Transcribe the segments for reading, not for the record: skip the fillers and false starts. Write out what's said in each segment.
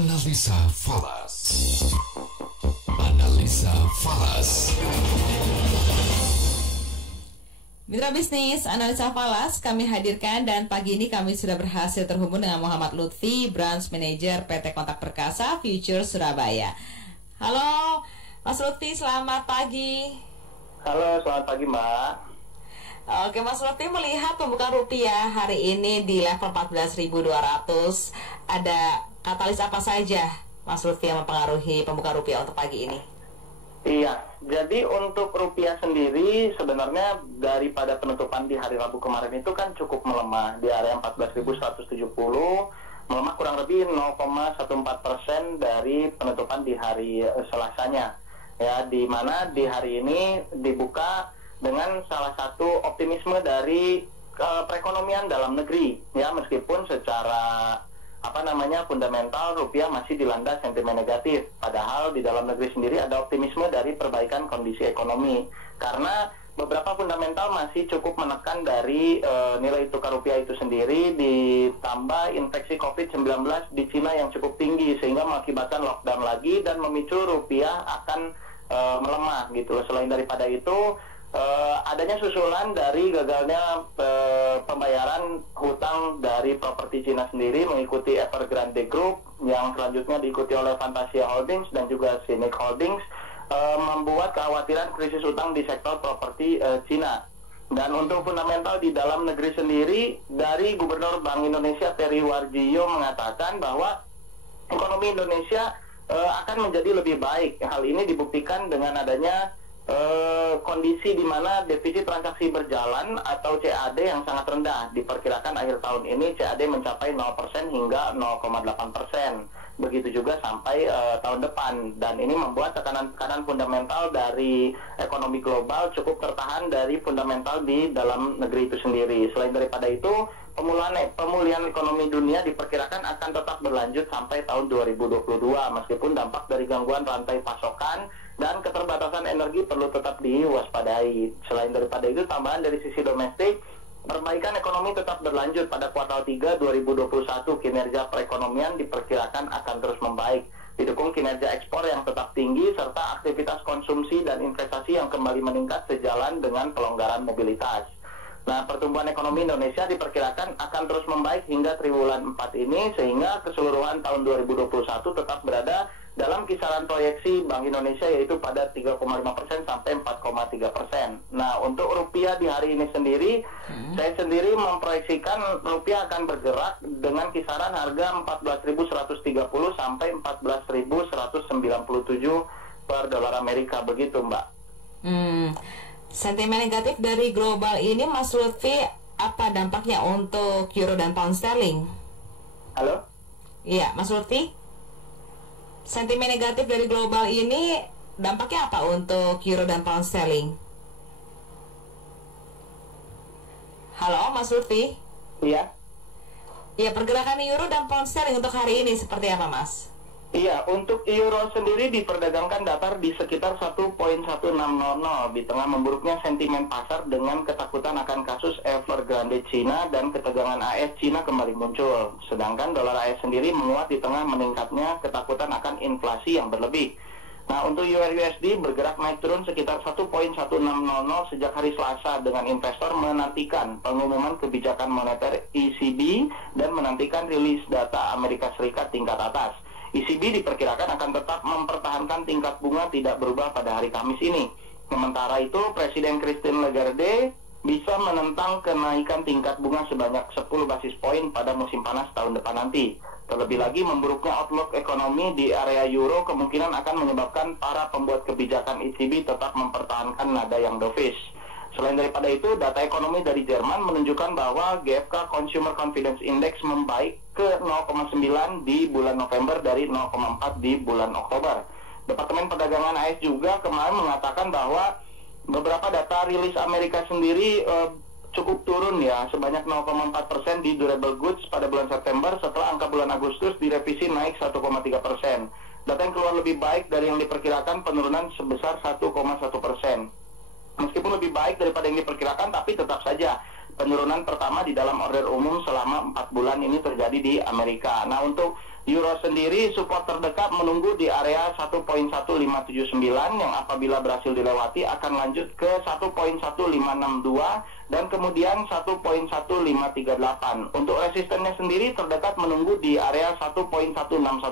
Analisa Falas. Analisa Falas. Mitra bisnis, analisa falas kami hadirkan dan pagi ini kami sudah berhasil terhubung dengan Muhammad Lutfi, Branch Manager PT Kontak Perkasa Future Surabaya. Halo Mas Lutfi, selamat pagi. Halo, selamat pagi Mbak. Oke Mas Lutfi, melihat pembukaan rupiah hari ini di level 14.200, ada katalis apa saja Mas Lutfi yang mempengaruhi pembukaan rupiah untuk pagi ini? Iya, jadi untuk rupiah sendiri sebenarnya daripada penutupan di hari Rabu kemarin itu kan cukup melemah di area 14.170, melemah kurang lebih 0,14% dari penutupan di hari Selasanya. Ya, di mana di hari ini dibuka dengan salah satu optimisme dari perekonomian dalam negeri, ya, meskipun secara fundamental rupiah masih dilanda sentimen negatif, padahal di dalam negeri sendiri ada optimisme dari perbaikan kondisi ekonomi karena beberapa fundamental masih cukup menekan dari nilai tukar rupiah itu sendiri, ditambah infeksi COVID-19 di Cina yang cukup tinggi sehingga mengakibatkan lockdown lagi dan memicu rupiah akan melemah gitu loh. Selain daripada itu, adanya susulan dari gagalnya pembayaran hutang dari properti Cina sendiri mengikuti Evergrande Group, yang selanjutnya diikuti oleh Fantasia Holdings dan juga Civic Holdings, membuat kekhawatiran krisis hutang di sektor properti Cina. Dan untuk fundamental di dalam negeri sendiri, dari Gubernur Bank Indonesia Peri Warjio mengatakan bahwa ekonomi Indonesia akan menjadi lebih baik. Hal ini dibuktikan dengan adanya kondisi di mana defisit transaksi berjalan atau CAD yang sangat rendah. Diperkirakan akhir tahun ini CAD mencapai 0% hingga 0,8%. Begitu juga sampai tahun depan. Dan ini membuat tekanan-tekanan fundamental dari ekonomi global cukup tertahan dari fundamental di dalam negeri itu sendiri. Selain daripada itu, pemulihan ekonomi dunia diperkirakan akan tetap berlanjut sampai tahun 2022 meskipun dampak dari gangguan rantai pasokan dan keterbatasan energi perlu tetap diwaspadai. Selain daripada itu, tambahan dari sisi domestik, perbaikan ekonomi tetap berlanjut pada kuartal 3 2021. Kinerja perekonomian diperkirakan akan terus membaik, didukung kinerja ekspor yang tetap tinggi serta aktivitas konsumsi dan investasi yang kembali meningkat sejalan dengan pelonggaran mobilitas. Nah, pertumbuhan ekonomi Indonesia diperkirakan akan terus membaik hingga triwulan 4 ini, sehingga keseluruhan tahun 2021 tetap berada dalam kisaran proyeksi Bank Indonesia, yaitu pada 3,5% sampai 4,3%. Nah, untuk rupiah di hari ini sendiri, saya sendiri memproyeksikan rupiah akan bergerak dengan kisaran harga 14.130 sampai 14.197 per dolar Amerika, begitu Mbak. Sentimen negatif dari global ini Mas Lutfi, apa dampaknya untuk euro dan pound sterling? Halo? Iya, Mas Lutfi, sentimen negatif dari global ini dampaknya apa untuk euro dan pound sterling? Halo Mas Lutfi? Iya. Iya, pergerakan euro dan pound sterling untuk hari ini seperti apa Mas? Iya, untuk euro sendiri diperdagangkan datar di sekitar 1.1600 di tengah memburuknya sentimen pasar dengan ketakutan akan kasus Evergrande Cina dan ketegangan AS Cina kembali muncul. Sedangkan dolar AS sendiri menguat di tengah meningkatnya ketakutan akan inflasi yang berlebih. Nah, untuk USD bergerak naik turun sekitar 1.1600 sejak hari Selasa dengan investor menantikan pengumuman kebijakan moneter ECB dan menantikan rilis data Amerika Serikat tingkat atas. ECB diperkirakan akan tetap mempertahankan tingkat bunga tidak berubah pada hari Kamis ini. Sementara itu, Presiden Christine Lagarde bisa menentang kenaikan tingkat bunga sebanyak 10 basis poin pada musim panas tahun depan nanti. Terlebih lagi, memburuknya outlook ekonomi di area euro kemungkinan akan menyebabkan para pembuat kebijakan ECB tetap mempertahankan nada yang dovish. Selain daripada itu, data ekonomi dari Jerman menunjukkan bahwa GfK Consumer Confidence Index membaik ke 0,9 di bulan November dari 0,4 di bulan Oktober. Departemen Perdagangan AS juga kemarin mengatakan bahwa beberapa data rilis Amerika sendiri cukup turun ya, sebanyak 0,4% di durable goods pada bulan September setelah angka bulan Agustus direvisi naik 1,3%. Data yang keluar lebih baik dari yang diperkirakan, penurunan sebesar 1,1%. Meskipun lebih baik daripada yang diperkirakan, tapi tetap saja penurunan pertama di dalam order umum selama 4 bulan ini terjadi di Amerika. Nah, untuk Euro sendiri support terdekat menunggu di area 1.1579 yang apabila berhasil dilewati akan lanjut ke 1.1562 dan kemudian 1.1538. Untuk resistennya sendiri terdekat menunggu di area 1.1619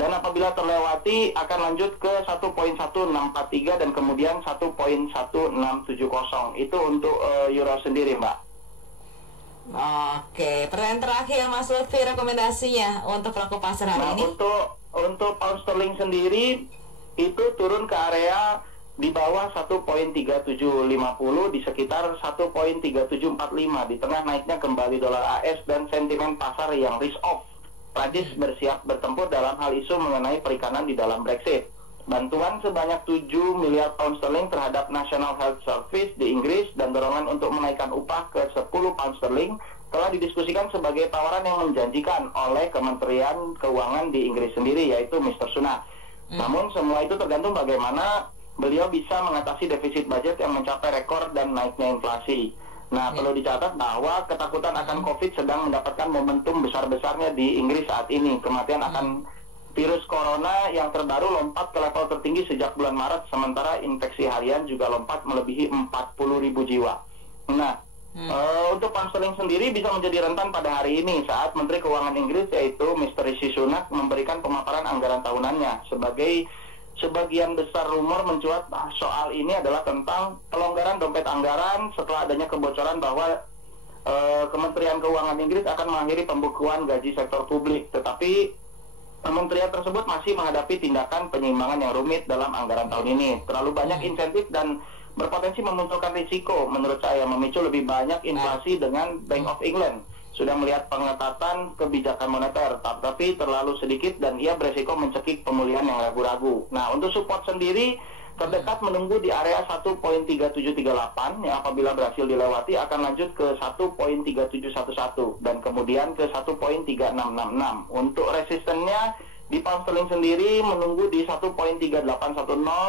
dan apabila terlewati akan lanjut ke 1.1643 dan kemudian 1.1670. Itu untuk Euro sendiri, Mbak. Oke, pertanyaan terakhir Mas Lutfi, rekomendasinya untuk pelaku pasar hari ini. Untuk pound sterling sendiri itu turun ke area di bawah 1.3750 di sekitar 1.3745, di tengah naiknya kembali dolar AS dan sentimen pasar yang risk off. Prancis bersiap bertempur dalam hal isu mengenai perikanan di dalam Brexit. Bantuan sebanyak 7 miliar pound sterling terhadap National Health Service di Inggris dan dorongan untuk menaikkan upah ke 10 pound sterling telah didiskusikan sebagai tawaran yang menjanjikan oleh Kementerian Keuangan di Inggris sendiri, yaitu Mr. Sunak. Namun semua itu tergantung bagaimana beliau bisa mengatasi defisit budget yang mencapai rekor dan naiknya inflasi. Nah, perlu dicatat bahwa ketakutan akan COVID sedang mendapatkan momentum besar-besarnya di Inggris saat ini. Kematian akan virus corona yang terbaru lompat ke level tertinggi sejak bulan Maret, sementara infeksi harian juga lompat melebihi 40.000 jiwa. Nah, untuk pound sterling sendiri bisa menjadi rentan pada hari ini saat Menteri Keuangan Inggris yaitu Mr. Rishi Sunak memberikan pemaparan anggaran tahunannya. Sebagian besar rumor mencuat soal ini adalah tentang pelonggaran dompet anggaran setelah adanya kebocoran bahwa Kementerian Keuangan Inggris akan mengakhiri pembukuan gaji sektor publik. Tetapi kementerian tersebut masih menghadapi tindakan penyeimbangan yang rumit dalam anggaran tahun ini. Terlalu banyak insentif dan berpotensi memunculkan risiko menurut saya, memicu lebih banyak inflasi dengan Bank of England sudah melihat pengetatan kebijakan moneter, tapi terlalu sedikit dan ia beresiko mencekik pemulihan yang ragu-ragu. Nah, untuk support sendiri terdekat menunggu di area 1.3738 yang apabila berhasil dilewati akan lanjut ke 1.3711 dan kemudian ke 1.3666. Untuk resistennya di pound sterling sendiri menunggu di 1.3810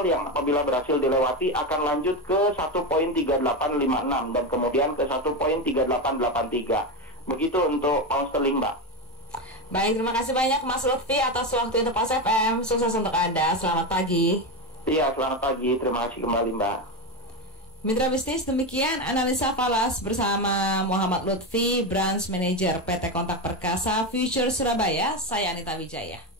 yang apabila berhasil dilewati akan lanjut ke 1.3856 dan kemudian ke 1.3883. Begitu untuk pound sterling, Mbak. Baik, terima kasih banyak Mas Lutfi atas waktu untuk Pas FM. Sukses untuk Anda. Selamat pagi. Iya, selamat pagi. Terima kasih kembali, Mbak. Mitra bisnis, demikian analisa falas bersama Muhammad Lutfi, Branch Manager PT Kontak Perkasa Future Surabaya. Saya Anita Wijaya.